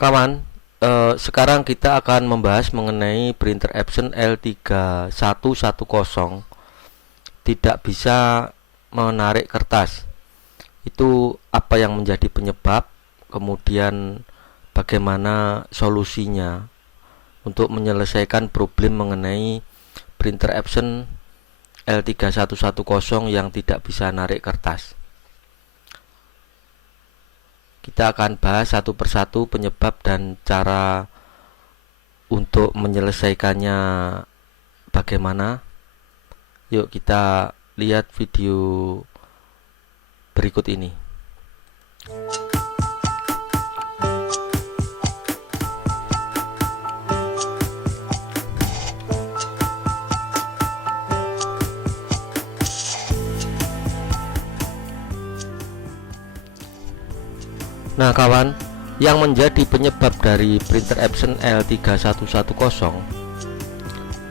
Kawan, sekarang kita akan membahas mengenai printer Epson L3110 tidak bisa menarik kertas. Itu apa yang menjadi penyebab, kemudian bagaimana solusinya untuk menyelesaikan problem mengenai printer Epson L3110 yang tidak bisa narik kertas. Kita akan bahas satu persatu penyebab dan cara untuk menyelesaikannya bagaimana. Yuk kita lihat video berikut ini. Nah kawan, yang menjadi penyebab dari printer Epson L3110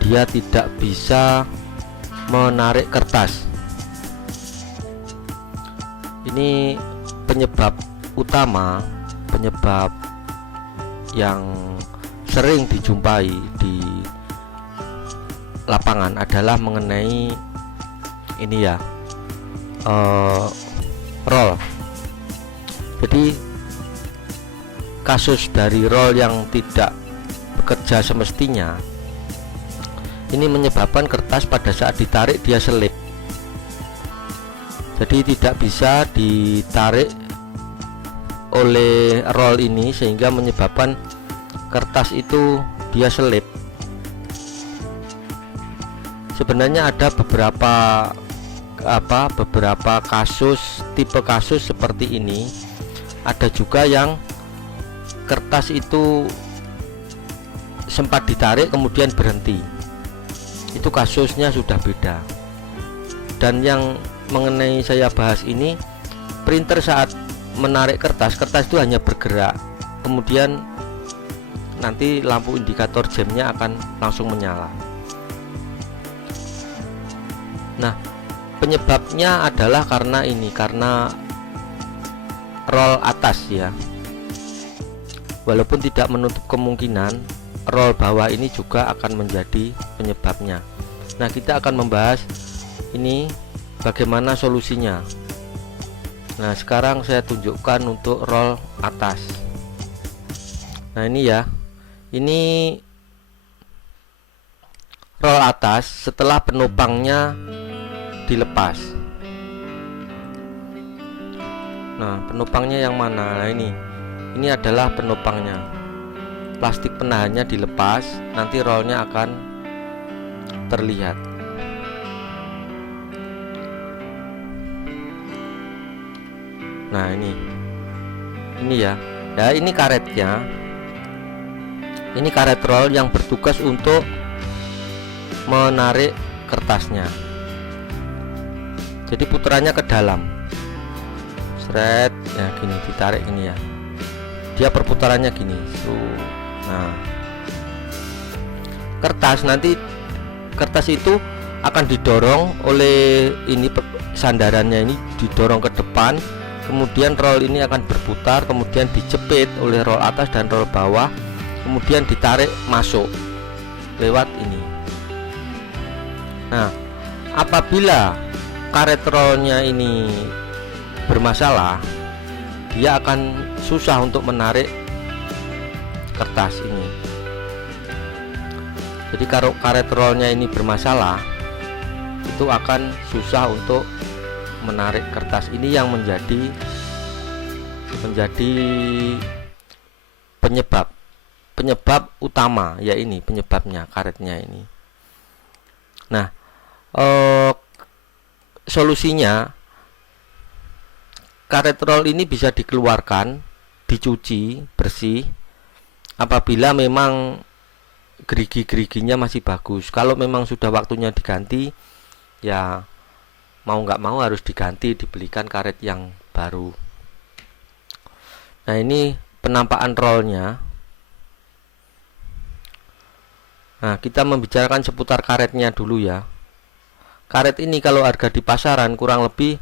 dia tidak bisa menarik kertas. Ini penyebab utama, penyebab yang sering dijumpai di lapangan adalah mengenai ini ya, roll. Jadi kasus dari roll yang tidak bekerja semestinya ini menyebabkan kertas pada saat ditarik dia selip, jadi tidak bisa ditarik oleh roll ini sehingga menyebabkan kertas itu dia selip. Sebenarnya ada beberapa kasus, tipe kasus seperti ini. Ada juga yang kertas itu sempat ditarik kemudian berhenti, itu kasusnya sudah beda. Dan yang mengenai saya bahas ini, printer saat menarik kertas itu hanya bergerak, kemudian nanti lampu indikator jamnya akan langsung menyala. Nah, penyebabnya adalah karena roll atas ya. Walaupun tidak menutup kemungkinan roll bawah ini juga akan menjadi penyebabnya. Nah, kita akan membahas ini bagaimana solusinya. Nah, sekarang saya tunjukkan untuk roll atas. Nah, ini ya. Ini roll atas setelah penopangnya dilepas. Nah, penopangnya yang mana? Nah, ini adalah penopangnya. Plastik penahannya dilepas, nanti rollnya akan terlihat. Nah, ini ya. Ya, ini karetnya. Ini karet roll yang bertugas untuk menarik kertasnya. Jadi putarannya ke dalam. Seret, ya gini, ditarik gini ya. Dia perputarannya gini. Nah, kertas itu akan didorong oleh ini, sandarannya ini didorong ke depan, kemudian roll ini akan berputar, kemudian dijepit oleh roll atas dan roll bawah, kemudian ditarik masuk lewat ini. Nah, apabila karet rollnya ini bermasalah, dia akan susah untuk menarik kertas ini. Jadi kalau karet rollnya ini bermasalah, itu akan susah untuk menarik kertas. Ini yang menjadi penyebab utama, ya ini penyebabnya, karetnya ini. Nah, solusinya, karet roll ini bisa dikeluarkan, dicuci bersih apabila memang gerigi-geriginya masih bagus. Kalau memang sudah waktunya diganti, ya mau nggak mau harus diganti, dibelikan karet yang baru. Nah, ini penampakan rollnya. Nah, kita membicarakan seputar karetnya dulu ya. Karet ini kalau harga di pasaran kurang lebih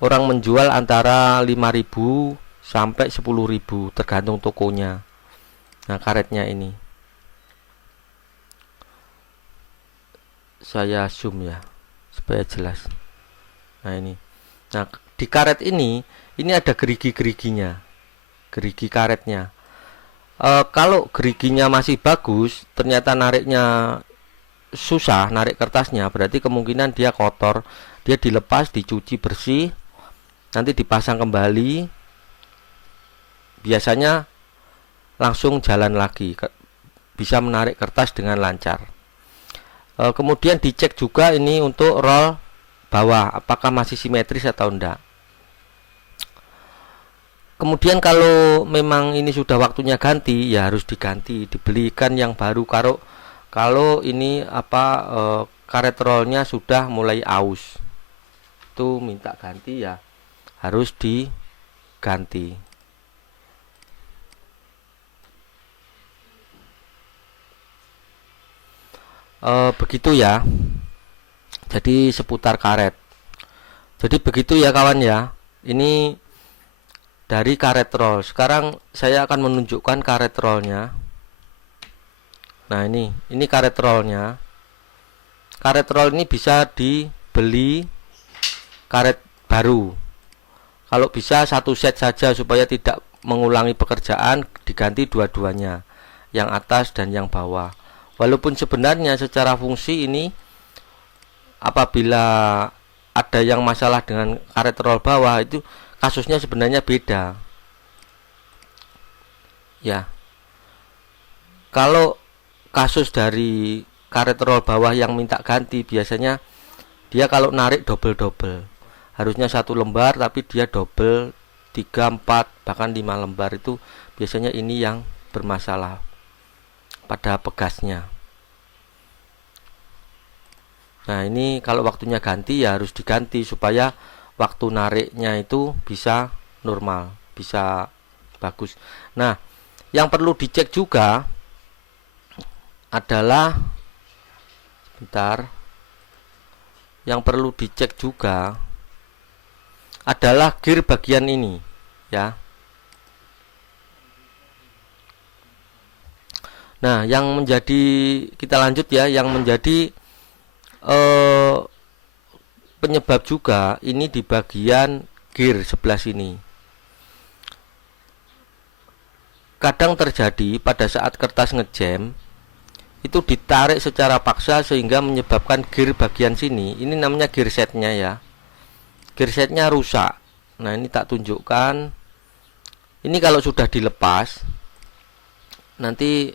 orang menjual antara 5.000 sampai 10.000 tergantung tokonya. Nah, karetnya ini saya zoom ya supaya jelas. Nah, ini. Nah, di karet ini ada gerigi-geriginya, gerigi karetnya. Kalau geriginya masih bagus, ternyata nariknya susah, narik kertasnya, berarti kemungkinan dia kotor. Dia dilepas, dicuci bersih, nanti dipasang kembali, biasanya langsung jalan lagi, bisa menarik kertas dengan lancar. Kemudian dicek juga ini untuk roll bawah, apakah masih simetris atau enggak. Kemudian kalau memang ini sudah waktunya ganti, ya harus diganti, dibelikan yang baru. Kalau ini karet rollnya sudah mulai aus, itu minta ganti, ya harus diganti. Begitu ya, jadi seputar karet. Jadi begitu ya kawan ya, ini dari karet roll. Sekarang saya akan menunjukkan karet rollnya. Nah, ini karet rollnya. Karet roll ini bisa dibeli karet baru. Kalau bisa satu set saja supaya tidak mengulangi pekerjaan, diganti dua-duanya, yang atas dan yang bawah. Walaupun sebenarnya secara fungsi ini, apabila ada yang masalah dengan karet roll bawah, itu kasusnya sebenarnya beda ya. Kalau kasus dari karet roll bawah yang minta ganti, biasanya dia kalau narik double, harusnya satu lembar tapi dia double 3, 4, bahkan 5 lembar. Itu biasanya ini yang bermasalah pada pegasnya. Nah, ini kalau waktunya ganti, ya harus diganti supaya waktu nariknya itu bisa normal, bisa bagus. Nah, yang perlu dicek juga adalah gear bagian ini ya. Nah, kita lanjut ya, yang menjadi penyebab juga ini di bagian gear sebelah sini. Kadang terjadi pada saat kertas ngejam itu ditarik secara paksa sehingga menyebabkan gear bagian sini, ini namanya gear setnya ya, gear setnya rusak. Nah, ini tak tunjukkan. Ini kalau sudah dilepas, nanti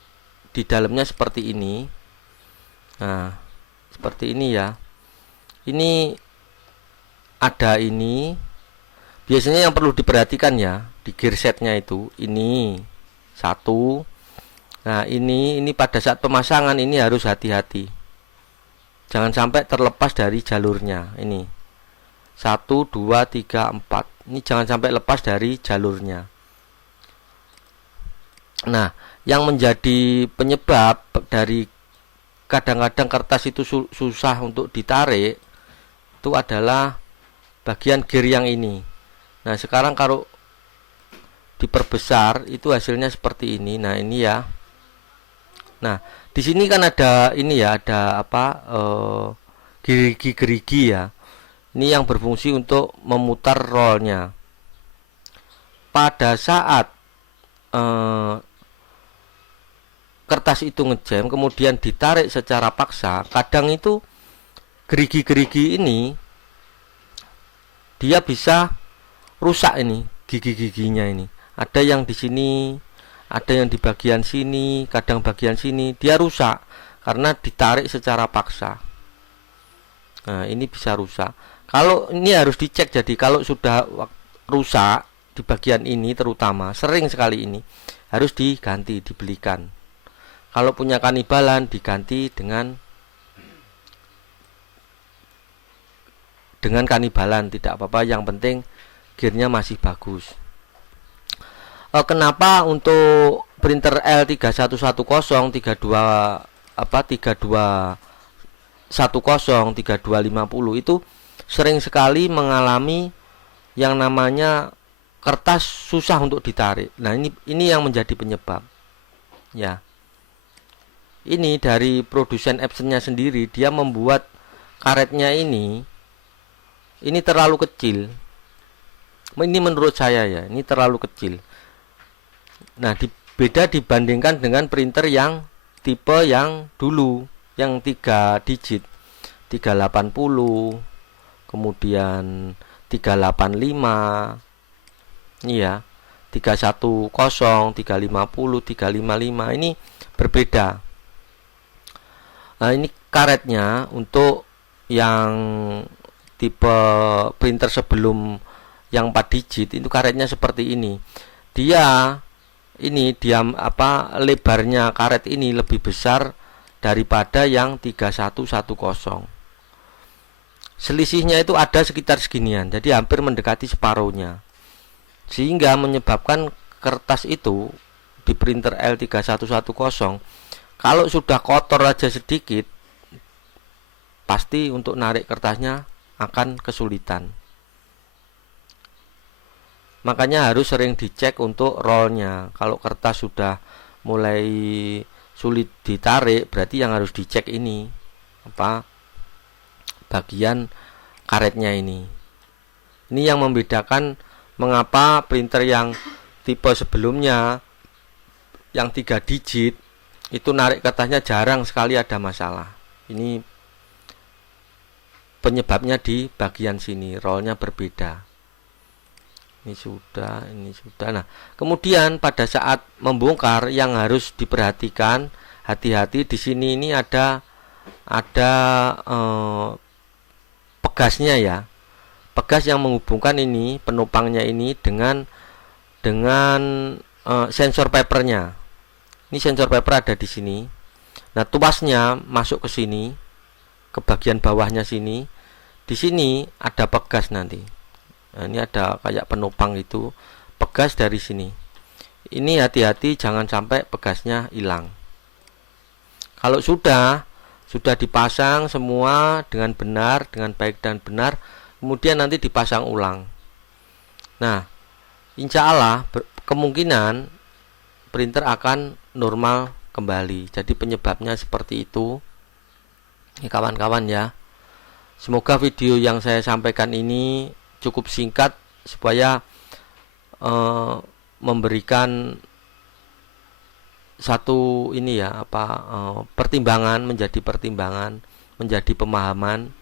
di dalamnya seperti ini. Nah, seperti ini ya. Ini ada ini. Biasanya yang perlu diperhatikan ya, di gear setnya itu ini satu. Nah, ini pada saat pemasangan ini harus hati-hati, jangan sampai terlepas dari jalurnya. Ini 1, 2, 3, 4, ini jangan sampai lepas dari jalurnya. Nah, yang menjadi penyebab dari kadang-kadang kertas itu susah untuk ditarik itu adalah bagian gear yang ini. Nah, sekarang kalau diperbesar itu hasilnya seperti ini. Nah, ini ya. Nah, di sini kan ada ini ya, ada gerigi-gerigi ya. Ini yang berfungsi untuk memutar rollnya. Pada saat kertas itu ngejam kemudian ditarik secara paksa, kadang itu gerigi-gerigi ini dia bisa rusak, ini gigi-giginya ini. Ada yang di sini, ada yang di bagian sini, kadang bagian sini dia rusak karena ditarik secara paksa. Nah, ini bisa rusak. Kalau ini harus dicek. Jadi kalau sudah rusak di bagian ini, terutama sering sekali ini, harus diganti, dibelikan. Kalau punya kanibalan, diganti dengan kanibalan, tidak apa-apa, yang penting gearnya masih bagus. Kenapa untuk printer L3110 3210 3250 itu sering sekali mengalami yang namanya kertas susah untuk ditarik. Nah, ini yang menjadi penyebab. ya. Ini dari produsen Epson-nya sendiri, dia membuat karetnya ini terlalu kecil. Ini menurut saya ya, ini terlalu kecil. Nah, beda dibandingkan dengan printer yang tipe yang dulu, yang 3 digit, 380, kemudian 385, iya, 310, 350, 355, ini berbeda. Nah, ini karetnya untuk yang tipe printer sebelum yang 4 digit itu karetnya seperti ini. Lebarnya karet ini lebih besar daripada yang 3110. Selisihnya itu ada sekitar seginian, jadi hampir mendekati separuhnya, sehingga menyebabkan kertas itu di printer L3110 kalau sudah kotor aja sedikit, pasti untuk narik kertasnya akan kesulitan. Makanya harus sering dicek untuk rollnya. Kalau kertas sudah mulai sulit ditarik, berarti yang harus dicek ini bagian karetnya ini. Ini yang membedakan mengapa printer yang tipe sebelumnya yang 3 digit itu narik kertasnya jarang sekali ada masalah. Ini penyebabnya di bagian sini, rollnya berbeda. Ini sudah. Nah, kemudian pada saat membongkar yang harus diperhatikan, hati-hati di sini ini ada pegasnya ya. Pegas yang menghubungkan ini penopangnya ini dengan sensor papernya. Ini sensor paper ada di sini. Nah, tuasnya masuk ke sini, ke bagian bawahnya sini. Di sini ada pegas nanti. Nah, ini ada kayak penopang itu, pegas dari sini. Ini hati-hati jangan sampai pegasnya hilang. Kalau sudah dipasang semua dengan benar, dengan baik dan benar, kemudian nanti dipasang ulang. Nah, insya Allah kemungkinan printer akan normal kembali. Jadi penyebabnya seperti itu. Ini kawan-kawan ya. Semoga video yang saya sampaikan ini cukup singkat supaya memberikan satu pertimbangan, menjadi pemahaman,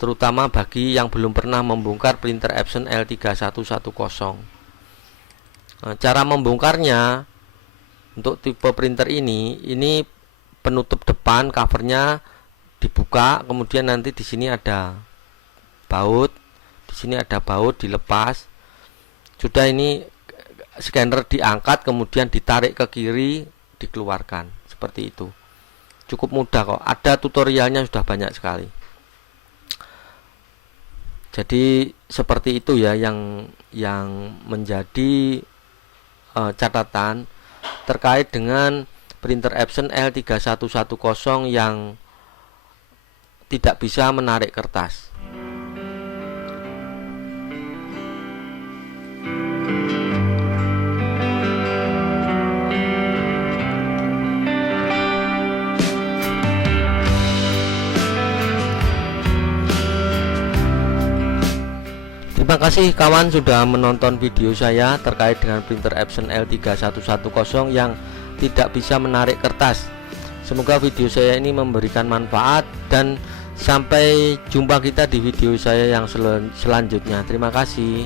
terutama bagi yang belum pernah membongkar printer Epson L3110. Cara membongkarnya untuk tipe printer ini penutup depan covernya dibuka, kemudian nanti di sini ada baut. Di sini ada baut, dilepas. Sudah, ini scanner diangkat, kemudian ditarik ke kiri, dikeluarkan. Seperti itu. Cukup mudah kok. Ada tutorialnya, sudah banyak sekali. Jadi seperti itu ya yang menjadi catatan terkait dengan printer Epson L3110 yang tidak bisa menarik kertas. Terima kasih kawan sudah menonton video saya terkait dengan printer Epson L3110 yang tidak bisa menarik kertas. Semoga video saya ini memberikan manfaat, dan sampai jumpa kita di video saya yang selanjutnya. Terima kasih.